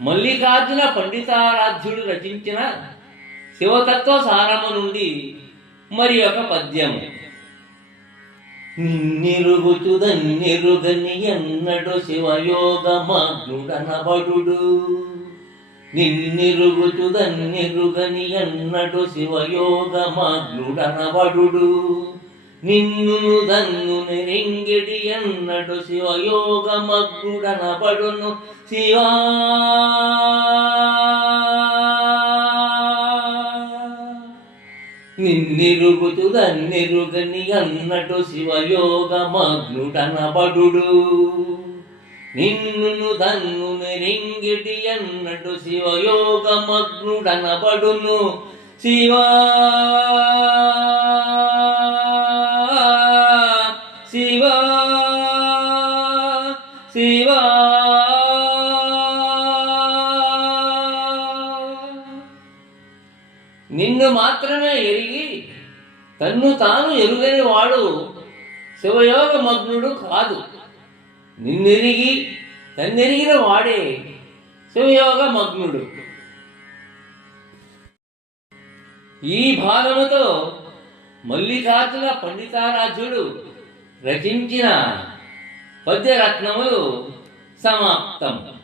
మల్లికార్జున పండితారాధ్యుడు రచించిన శివతత్వ సారము నుండి మరి ఒక పద్యము. నిన్నెరుగుచుదన్నెరుగని ఎన్నడు శివయోగమగ్నుడనబడు. నిన్నెరుగుచుదన్నెరుగని ఎన్నడు శివయోగమగ్నుడనబడు. నిన్ను దన్ను నెరింగిడి ఎన్నడు శివయోగమగ్నుడనబడును. శివా నిన్నెరుగుచుదన్నెరుగని అన్నడు శివయోగమగ్నుడనబడు. నిన్ను దన్ను నెరింగిడి అన్నడు శివయోగమగ్నుడనబడును. శివా శివా శివా నిన్ను మాత్రమే ఎరిగి తన్ను తాను ఎరుగని వాడు శివయోగమగ్నుడు కాదు. నిన్నెరిగి తన్నెరిగిన వాడే శివయోగమగ్నుడు. ఈ భాగముతో మల్లికార్జున పండితారాధ్యుడు రచించిన పద్యరత్నములు సమాప్తం.